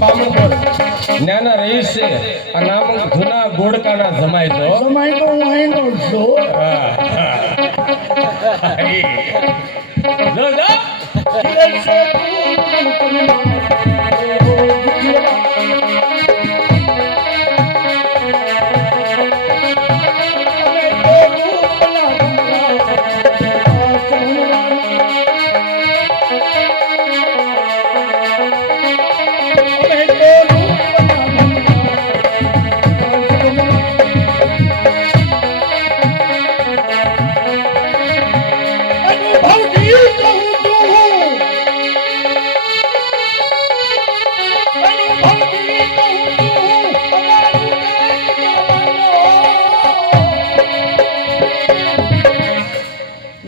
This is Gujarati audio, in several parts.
બામણગોળ નાના રહીશ છે આ નામ જૂના ગોળકાના જમાય તો હું અહીંનો જ છું. જો જો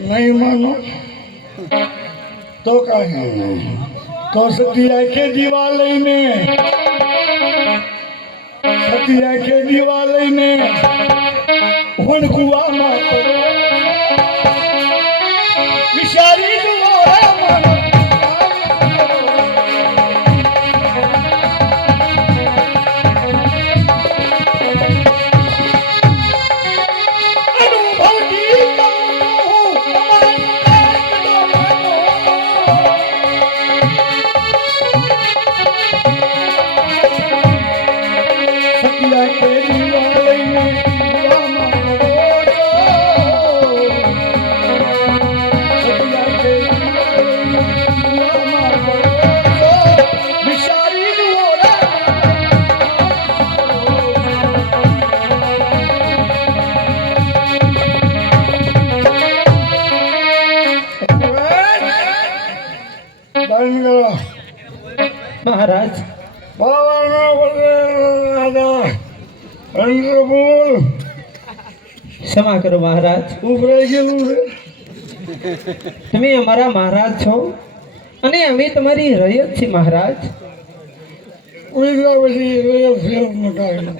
नहीं मानो तो कहे तो सती आखे दिवालय में सती आखे दिवालय में कुआ मातो विचारी महाराज क्षमा करो महाराज તમે અમારા મહારાજ છો અને અમે તમારી રયત છીએ મહારાજ.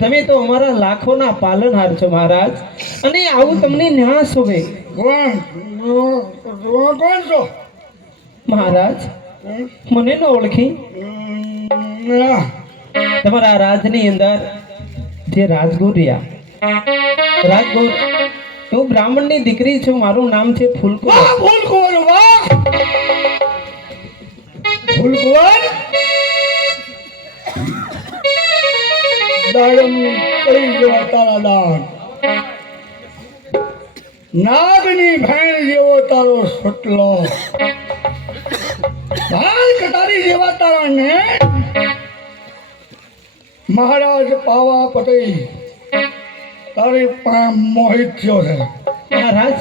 તમે તો અમારા લાખોના પાલનહાર છો મહારાજ અને આવું તમને ન્યા શોભે. કોણ છો મહારાજ મને ન ઓળખી? તમારા રાજની અંદર જે રાજગુર રહ્યા રાજગુર હું બ્રાહ્મણની દીકરી છું. મારું નામ છે ફૂલકુંવર. ફૂલકુંવર દાડમ કઈ જેવા તારા દાન નાગની ભેણ જેવો તારો સટલો ભાલ કટારી જેવા તારા ને મહારાજ પાવા પટેલ તારી મોહિત થયો છે મહારાજ.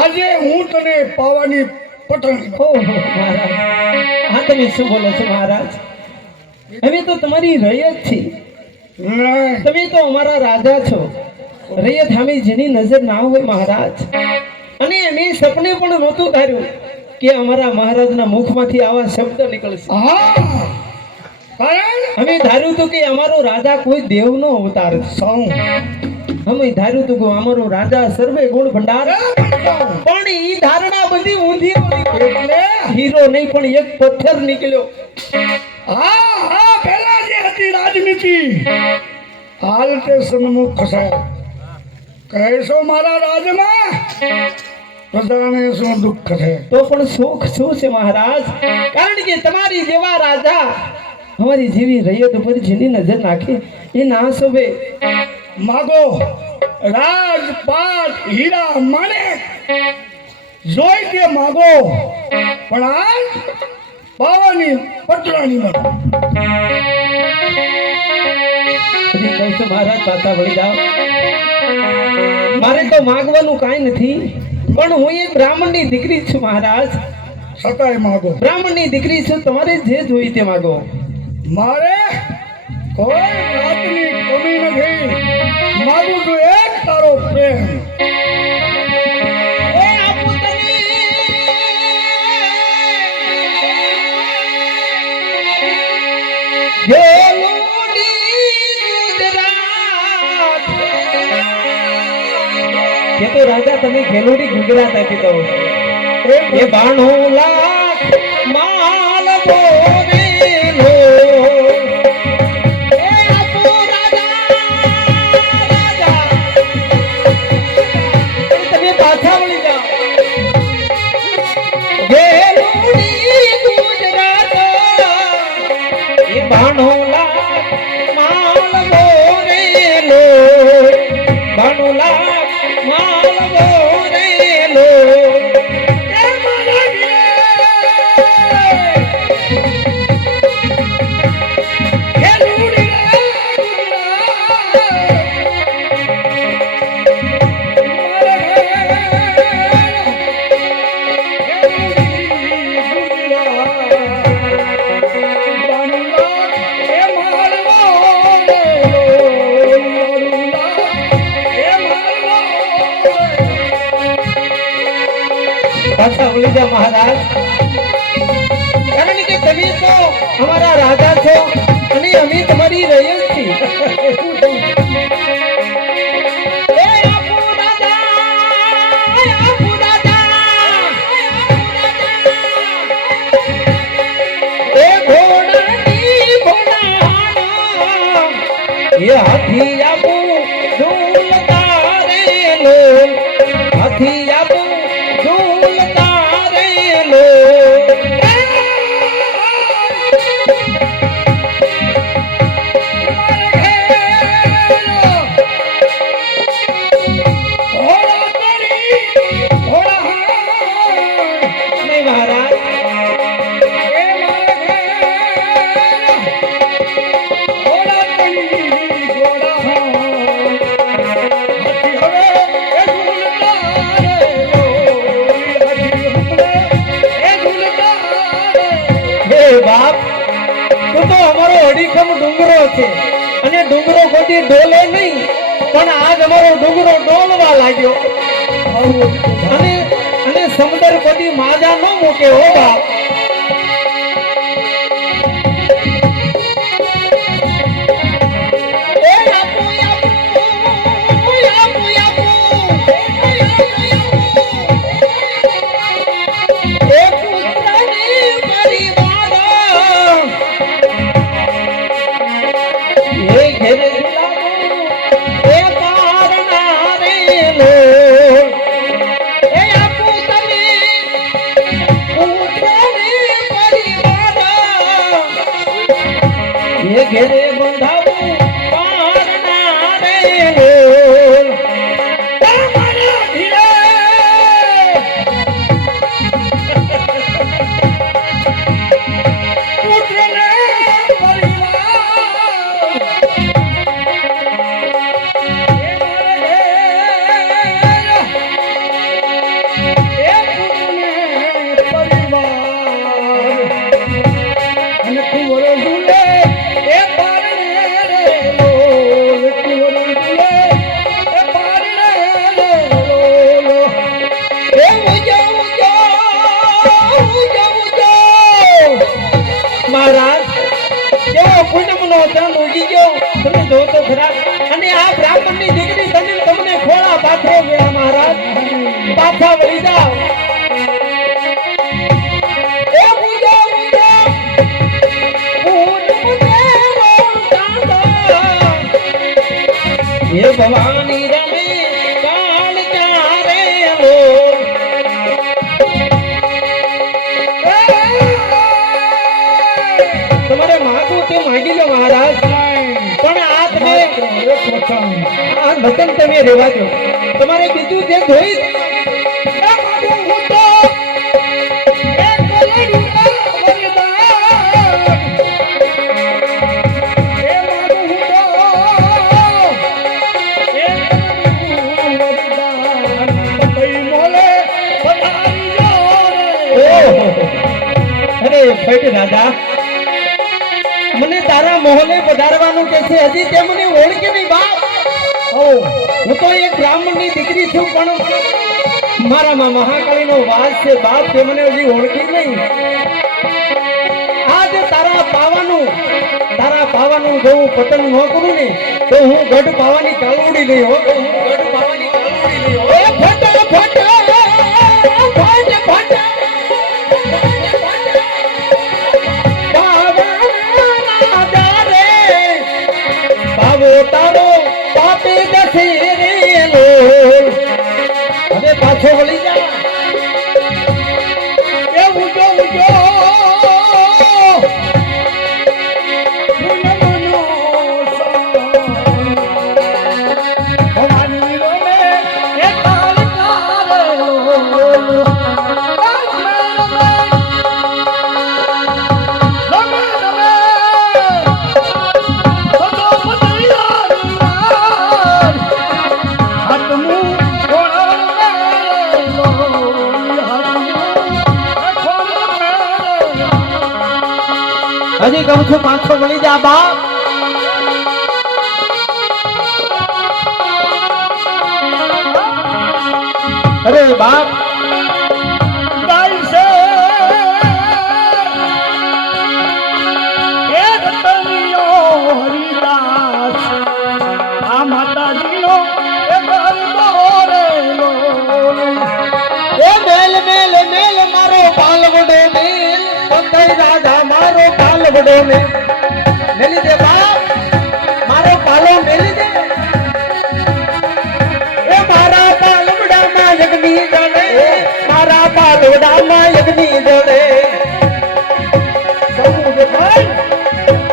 આજે હું તને પાવાની પટણી. ઓહો મહારાજ, હા તમે શું બોલો છો મહારાજ? અમે તો તમારી રયત છીએ. તમે તો અમારા રાજા છો. રયત સામે જેની નજર ના હોય મહારાજ. અને અમે સપને પણ નહોતું ધાર્યું કે અમારા મહારાજના મુખમાંથી આવા શબ્દ નીકળશે. અમે ધાર્યું હતું કે અમારો રાજા કોઈ દેવનો અવતાર છે. અમે ધાર્યું હતું કે અમારો રાજા સર્વે ગુણ ભંડાર. પણ ઈ ધારણા બધી ઊંધી એટલે હીરો નહીં પણ એક પથ્થર નીકળ્યો. પહેલા જે હતી રાજનીતિ હાલ તે સન્મુખ છે. કહેશો મારા રાજમાં પ્રજાને શું દુઃખ છે તો પણ સુખ શું છે મહારાજ? કારણ કે તમારી જેવા રાજા અમારી જેવી રૈયત ઉપર જેની નજર નાખે એ ના શોભે. માગો રાજપાટ હીરા માણેક જોઈ તે માગો પણ આજ પાવાની પટરાની માગો. કહું છું મહારાજ પાછા વળી જાઓ. મારે તો માગવાનું કાંઈ નથી પણ હું એક બ્રાહ્મણની દીકરી છું મહારાજ. સતાય માગો. બ્રાહ્મણની દીકરી છું. તમારે જે જોઈ તે માગો. મારે કોઈ વાતની કમી નથી. માગું છું એક તારો પ્રેમ. ये तो राजा तने खेलोड़ी गुजरात आपी दो ये 92 लाख माल બોરેલો એ આપો રાજા રાજા તમે પાછા વળી જાઓ વેલુડી ગુજરાત એ ભાણોલા માલ બોરેલો ભાણોલા માલ બોરેલો એ મારા ઘરે એ લુડી પાછા વળી જા મહારાજ કારણ કે તમે તો અમારા રાજા છો અને અમે તમારી રયત છીએ એ આપો રાજા આપો રાજા એ ઘોડાની ઘોડાનો એ હાથી આપો ઝૂલતા રેલો હાથી આપો ઝૂલતા રેલો નહીં મહારાજ હે બાપ તું તો અમારો અડીખમ ડુંગરો છે અને ડુંગરો ખોટી ડોલે નહીં પણ આજ અમારો ડુંગરો ડોલવા લાગ્યો અને અને સમુદ્ર ખોટી માજા ન મૂકે હો બાપ એ આપો આપો આપો આપો એ પુત્રની પરિવાર એ ઘેરે ગુલાબો એ પારણા રેલો એ આપો તમે પુત્રની પરિવાર એ ઘેરે બંધાવો પારણા રેલો તમારા ઘરે પુત્રને એ ઉજો ઉજો ઉજો ઉજો મહારાજ કેવો પૂનમનો ચાંદ ઉગી ગયો તમે જો તો ખરા અને આ બ્રાહ્મણની દીકરી તમને ખોળા પાથરો ગયા મહારાજ પાછા વળી જાઓ એ ઉજો ઉજો પૂનમ તેરો ચાંદ એ ભવાની રમે કાળ ચારેલો તમારે માગું તે માગી લો મહારાજ પણ આ તમે આ વતન તમે રહેવા દો તમારે બીજું જે જોઈ અરે ફટ રાજા મને તારા મહોલે પધારવાનું કે છે હજી તે મને ઓળખે નહીં બાપ હું તો એક બ્રાહ્મણની દીકરી છું પણ મારામાં મહાકાળીનો વાસ છે બાપ તે મને હજી ઓળખી નહીં આજ તારા પાવાનું જો હું પતન ન કરું ને તો હું ગઢ પાવાની કાલવડી લઈ હો હું ગઢ પાવાની કાલવડી લઈ હો ફટ ફટ ફટ ફટ વળી જા એ ઉજો ઉજો પૂનમનો ભવાની રો મે એ તાર તારો હજી કહું છું 500 મળી જા બાપ અરે બાપ ગાય છે એ રતનિયો હરિદાસ આ માતાજીનો એ ગરબો રેલો એ મેલ મેલ મેલ મારો પાલવડો મેલ પંથઈ રાજા મારો પાલવડો મેલ મેલી દે બાપ મારો પાલો મેલી દે એ મારા પાલવડામાં યજ્ઞી જડે મારા પાલવડામાં યજ્ઞી જડે સમુદ્ર ભાઈ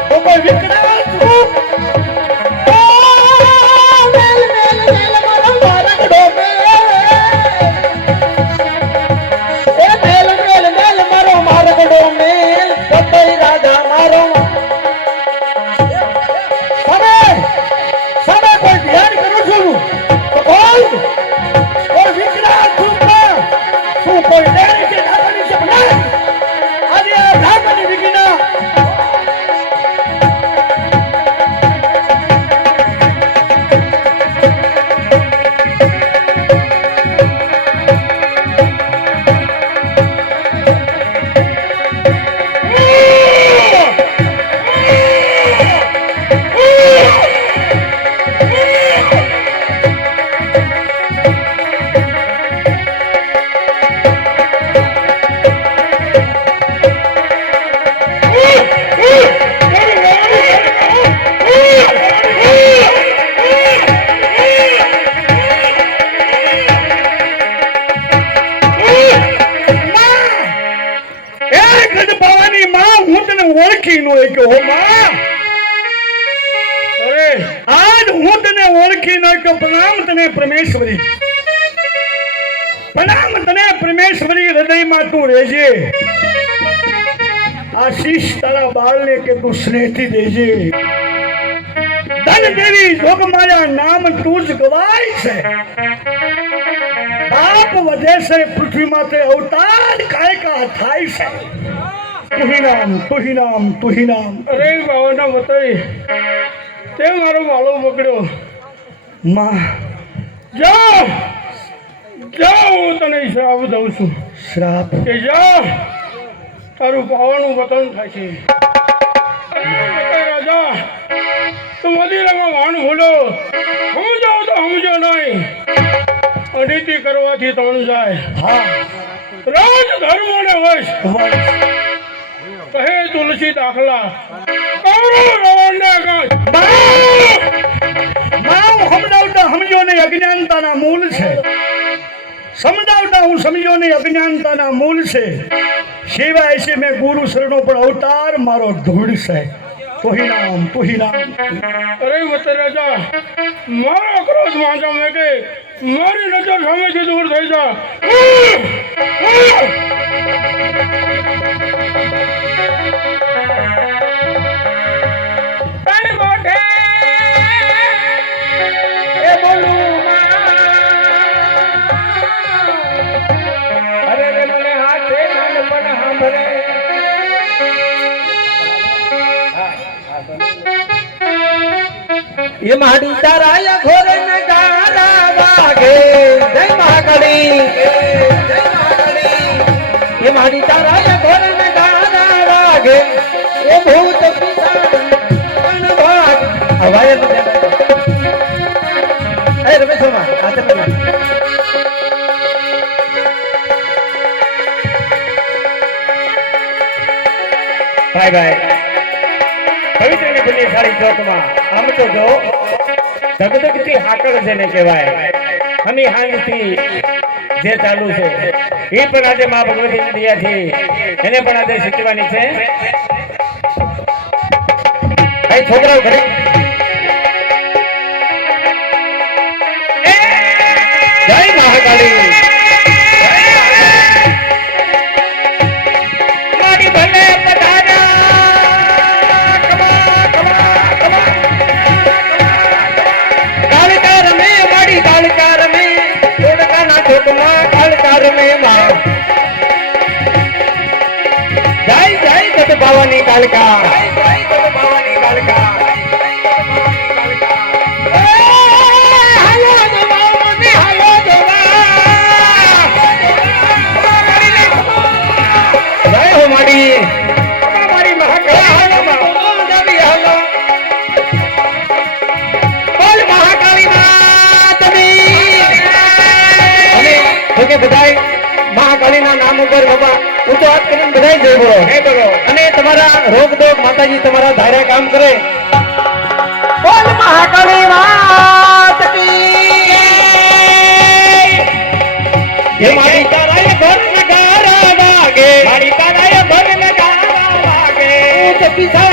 તો કોઈ વિકરાળ રૂપ મેલ મેલ મેલ મારો પાલવડો મેલ એ મેલ મેલ મેલ મારો મારગડો મેલ પંથઈ રાજા મારો સામે કોઈ ધ્યાન કરું છું તો કોઈ વિકરાળ રૂપમાં તું કોઈ ડેરી કે ધાવાની છે બનાય આજે આ ધાવાની વિકિના ભવાની માં હું તને ઓળખી નો કે હો માં અરે આજ હું તને ઓળખી નો કે પ્રણામ તને પરમેશ્વરી પ્રણામ તને પરમેશ્વરી હૃદયમાં તું રહેજે આશીષ તારા બાળને કે તું સ્નેહથી દેજે ધન દેવી જોગમાયા નામ તું જ ગવાય છે બાપ વધે છે પૃથ્વી માથે અવતાર કાયકા થાય છે તુહી નામ તુહી નામ તુહી નામ અરે બાવાના બતાવી તે મારો વાળો પકડ્યો માં જાઓ જાઓ હું તને શ્રાપ દઉં છું શ્રાપ કે જા તારું પાવાનું વતન થાય છે અરે રાજા તું મદિરામાં વાણ ભૂલો સમજો તો સમજો નહીં અનિતિ કરવાથી તણ જાય હા રાજ ધર્મને વશ કહે તુલસી દાખલા કરો રવાને કાંઈ માં સમજાવતા સમજો ને અજ્ઞાનતાના મૂળ છે સમજાવતા હું સમજો ને અજ્ઞાનતાના મૂળ છે સેવાય છે મેં ગુરુ શરણો પણ અવતાર મારો ધૂળ છે તુહી નામ અરે વત રાજા મારો ક્રોધ વાંચો મેં કે મારી નજર સામેથી દૂર થઈ જા ये माड़ी ताराया घोर नगारा वागे जय महाकाली जय महाकाली ये माड़ी ताराया घोर नगारा वागे ये भूत पिशाच भाग हवाए बजे अरे रमेश शर्मा आते पहले बाय बाय पवित्र ने खुली सारी चौकमा આમ તો જો ધગધગતી હાકર જેને કહેવાય અને હાંગથી જે ચાલુ છે એ પણ આજે મા ભગવતીની દયાથી એને પણ આજે શીખવાની છે. ભાઈ છોકરાઓ ઘડી જય મહાકાળી મારી ભલે પધારા કાળકા રમે મારી કાળકા રમે ઓળખાના ચોકમાં કાળકા રમે માં જય જય ગત ભાવાની કાળકા મહાકાળીના નામ ઉપર બાબા ઊંચો હાથ કરીને બધાય જય બોલો અને તમારા રોગ દોગ માતાજી તમારા ધાર્યા કામ કરે. બોલ મહાકાળી માત કી જય. મારી તારાય ભર નગારા વાગે મારી તારાય ભર નગારા વાગે ઊંચ પીછા